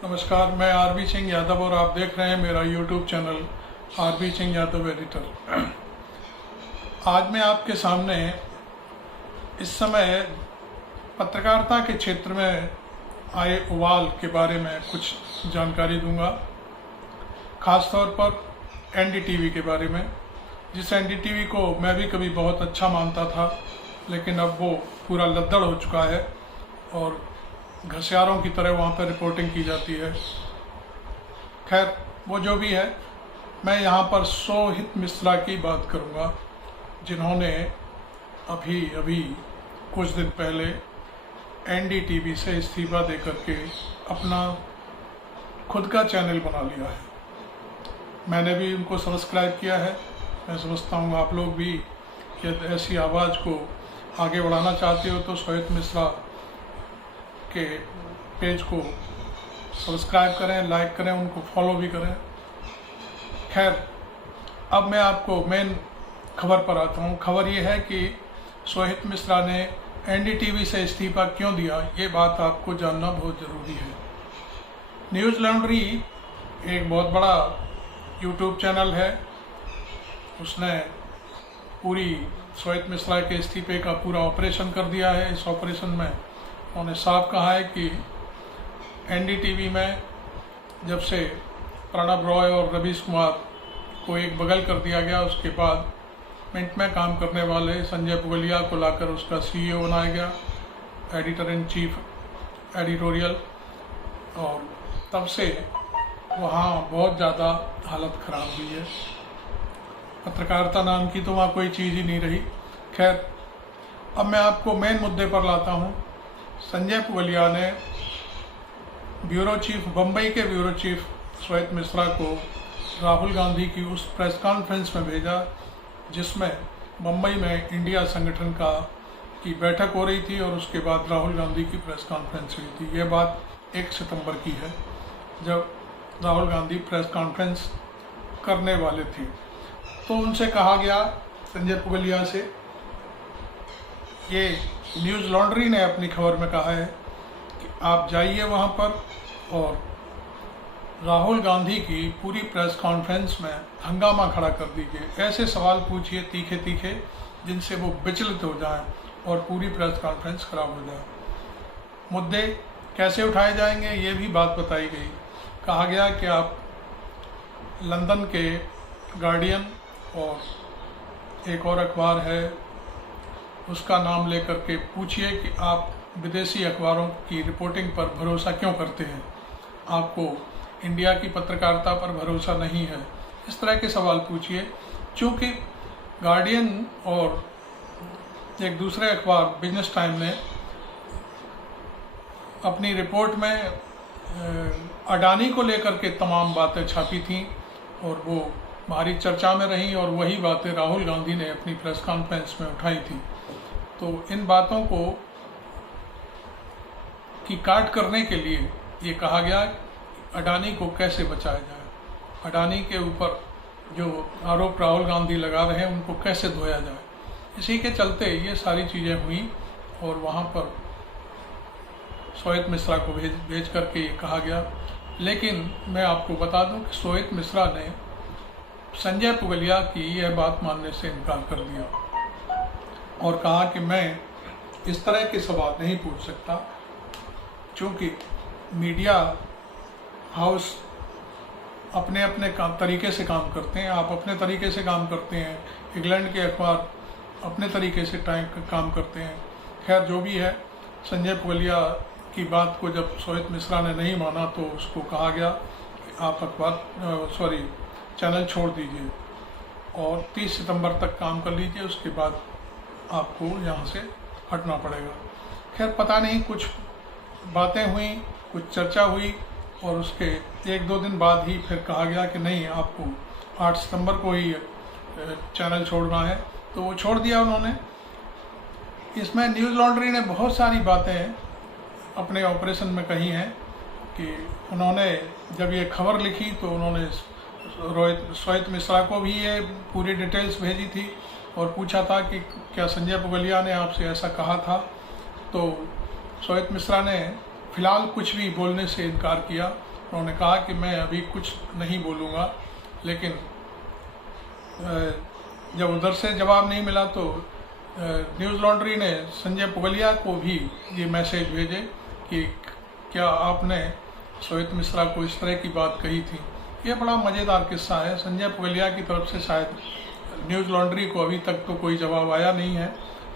नमस्कार, मैं आरबी सिंह यादव और आप देख रहे हैं मेरा YouTube channel RB Singh Yadav editor. आज मैं आपके सामने इस समय पत्रकारिता के क्षेत्र में आए उबाल के बारे में कुछ जानकारी दूंगा, ख़ास तौर पर एनडीटीवी के बारे में। जिस एनडीटीवी को मैं भी कभी बहुत अच्छा मानता था, लेकिन अब वो पूरा लद्दड़ हो चुका है और घसियारों की तरह वहाँ पर रिपोर्टिंग की जाती है। खैर, वो जो भी है, मैं यहाँ पर सोहित मिश्रा की बात करूँगा, जिन्होंने अभी कुछ दिन पहले एनडीटीवी से इस्तीफा दे करके अपना खुद का चैनल बना लिया है। मैंने भी उनको सब्सक्राइब किया है। मैं समझता हूँ आप लोग भी कि ऐसी आवाज़ को आगे बढ़ाना चाहते हो तो सोहित मिश्रा के पेज को सब्सक्राइब करें, लाइक करें, उनको फॉलो भी करें। खैर, अब मैं आपको मेन खबर पर आता हूँ। खबर ये है कि सोहित मिश्रा ने एनडीटीवी से इस्तीफा क्यों दिया, ये बात आपको जानना बहुत ज़रूरी है। न्यूज़ लॉन्ड्री एक बहुत बड़ा यूट्यूब चैनल है। उसने पूरी सोहित मिश्रा के इस्तीफे का पूरा ऑपरेशन कर दिया है। इस ऑपरेशन में उन्होंने साफ कहा है कि एनडीटीवी में जब से प्रणब रॉय और रवीश कुमार को एक बगल कर दिया गया, उसके बाद मिनट में काम करने वाले संजय पुगलिया को लाकर उसका सीईओ बनाया गया, एडिटर इन चीफ एडिटोरियल, और तब से वहाँ बहुत ज़्यादा हालत ख़राब हुई है। पत्रकारिता नाम की तो वहाँ कोई चीज़ ही नहीं रही। खैर, अब मैं आपको मेन मुद्दे पर लाता हूँ। संजय पुगलिया ने बम्बई के ब्यूरो चीफ सोहित मिश्रा को राहुल गांधी की उस प्रेस कॉन्फ्रेंस में भेजा जिसमें बम्बई में इंडिया संगठन की बैठक हो रही थी और उसके बाद राहुल गांधी की प्रेस कॉन्फ्रेंस हुई थी। यह बात 1 सितंबर की है, जब राहुल गांधी प्रेस कॉन्फ्रेंस करने वाले थे। तो उनसे कहा गया, संजय पुगलिया से, ये न्यूज़ लॉन्ड्री ने अपनी खबर में कहा है कि आप जाइए वहाँ पर और राहुल गांधी की पूरी प्रेस कॉन्फ्रेंस में हंगामा खड़ा कर दीजिए। ऐसे सवाल पूछिए तीखे तीखे जिनसे वो विचलित हो जाएं और पूरी प्रेस कॉन्फ्रेंस खराब हो जाए। मुद्दे कैसे उठाए जाएंगे ये भी बात बताई गई। कहा गया कि आप लंदन के गार्डियन और एक और अखबार है उसका नाम लेकर के पूछिए कि आप विदेशी अखबारों की रिपोर्टिंग पर भरोसा क्यों करते हैं, आपको इंडिया की पत्रकारिता पर भरोसा नहीं है। इस तरह के सवाल पूछिए। चूँकि गार्डियन और एक दूसरे अखबार बिजनेस टाइम ने अपनी रिपोर्ट में अडानी को लेकर के तमाम बातें छापी थीं और वो भारी चर्चा में रहीं, और वही बातें राहुल गांधी ने अपनी प्रेस कॉन्फ्रेंस में उठाई थी। तो इन बातों को की काट करने के लिए ये कहा गया अडानी को कैसे बचाया जाए, अडानी के ऊपर जो आरोप राहुल गांधी लगा रहे हैं उनको कैसे धोया जाए। इसी के चलते ये सारी चीज़ें हुई और वहाँ पर सोहित मिश्रा को भेज करके ये कहा गया। लेकिन मैं आपको बता दूं कि सोहित मिश्रा ने संजय पुगलिया की यह बात मानने से इनकार कर दिया और कहा कि मैं इस तरह के सवाल नहीं पूछ सकता, क्योंकि मीडिया हाउस अपने अपने तरीके से काम करते हैं, आप अपने तरीके से काम करते हैं, इंग्लैंड के अखबार अपने तरीके से काम करते हैं। खैर, जो भी है, संजय पुगलिया की बात को जब सोहित मिश्रा ने नहीं माना तो उसको कहा गया कि आप चैनल छोड़ दीजिए और 30 सितंबर तक काम कर लीजिए, उसके बाद आपको यहाँ से हटना पड़ेगा। खैर, पता नहीं, कुछ बातें हुई, कुछ चर्चा हुई और उसके 1-2 दिन बाद ही फिर कहा गया कि नहीं, आपको 8 सितंबर को ही चैनल छोड़ना है। तो वो छोड़ दिया उन्होंने। इसमें न्यूज़ लॉन्ड्री ने बहुत सारी बातें अपने ऑपरेशन में कही हैं कि उन्होंने जब ये खबर लिखी तो उन्होंने सोहित मिश्रा को भी ये पूरी डिटेल्स भेजी थी और पूछा था कि क्या संजय पुगलिया ने आपसे ऐसा कहा था। तो सोहित मिश्रा ने फिलहाल कुछ भी बोलने से इनकार किया उन्होंने कहा कि मैं अभी कुछ नहीं बोलूँगा, लेकिन जब उधर से जवाब नहीं मिला तो न्यूज़ लॉन्ड्री ने संजय पुगलिया को भी ये मैसेज भेजे कि क्या आपने श्वेत मिश्रा को इस तरह की बात कही थी। ये बड़ा मज़ेदार किस्सा है। संजय पुगलिया की तरफ से शायद न्यूज़ लॉन्ड्री को अभी तक तो कोई जवाब आया नहीं है,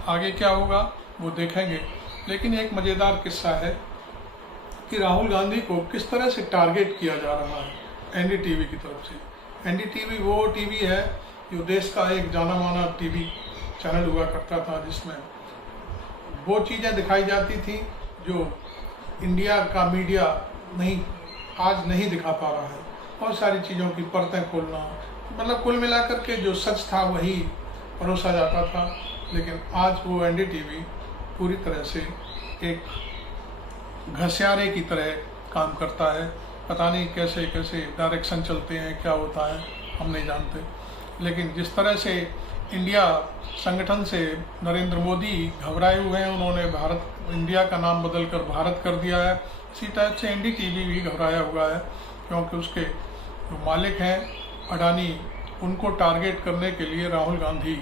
आगे क्या होगा वो देखेंगे। लेकिन एक मज़ेदार किस्सा है कि राहुल गांधी को किस तरह से टारगेट किया जा रहा है एनडीटीवी की तरफ से। एनडीटीवी वो टीवी है जो देश का एक जाना माना टीवी चैनल हुआ करता था, जिसमें वो चीज़ें दिखाई जाती थी जो इंडिया का मीडिया आज नहीं दिखा पा रहा है। बहुत सारी चीज़ों की परतें खोलना, मतलब कुल मिलाकर के जो सच था वही परोसा जाता था। लेकिन आज वो एनडीटीवी पूरी तरह से एक घसियारे की तरह काम करता है। पता नहीं कैसे कैसे डायरेक्शन चलते हैं, क्या होता है हम नहीं जानते। लेकिन जिस तरह से इंडिया संगठन से नरेंद्र मोदी घबराए हुए हैं, उन्होंने इंडिया का नाम बदलकर भारत कर दिया है, इसी टाइप से एनडीटीवी भी घबराया हुआ है, क्योंकि उसके जो मालिक हैं अडानी, उनको टारगेट करने के लिए राहुल गांधी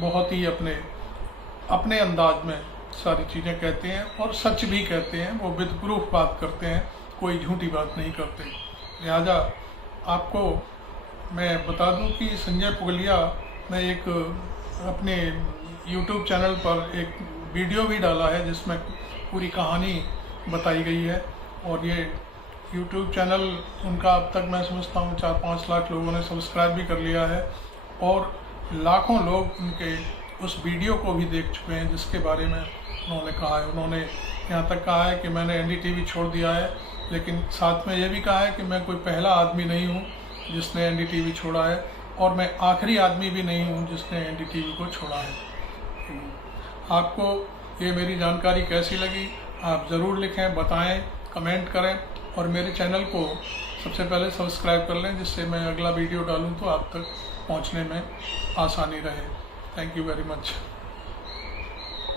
बहुत ही अपने अंदाज में सारी चीज़ें कहते हैं और सच भी कहते हैं। वो विद प्रूफ बात करते हैं, कोई झूठी बात नहीं करते। लिहाजा आपको मैं बता दूं कि संजय पुगलिया ने एक अपने YouTube चैनल पर एक वीडियो भी डाला है जिसमें पूरी कहानी बताई गई है। और ये YouTube चैनल उनका अब तक मैं समझता हूँ 4-5 लाख लोगों ने सब्सक्राइब भी कर लिया है और लाखों लोग उनके उस वीडियो को भी देख चुके हैं जिसके बारे में उन्होंने कहा है। उन्होंने यहाँ तक कहा है कि मैंने एनडीटीवी छोड़ दिया है, लेकिन साथ में ये भी कहा है कि मैं कोई पहला आदमी नहीं हूँ जिसने एनडीटीवी छोड़ा है और मैं आखिरी आदमी भी नहीं हूँ जिसने एनडीटीवी को छोड़ा है। आपको ये मेरी जानकारी कैसी लगी आप ज़रूर लिखें, बताएं, कमेंट करें और मेरे चैनल को सबसे पहले सब्सक्राइब कर लें, जिससे मैं अगला वीडियो डालूं तो आप तक पहुंचने में आसानी रहे। Thank you very much.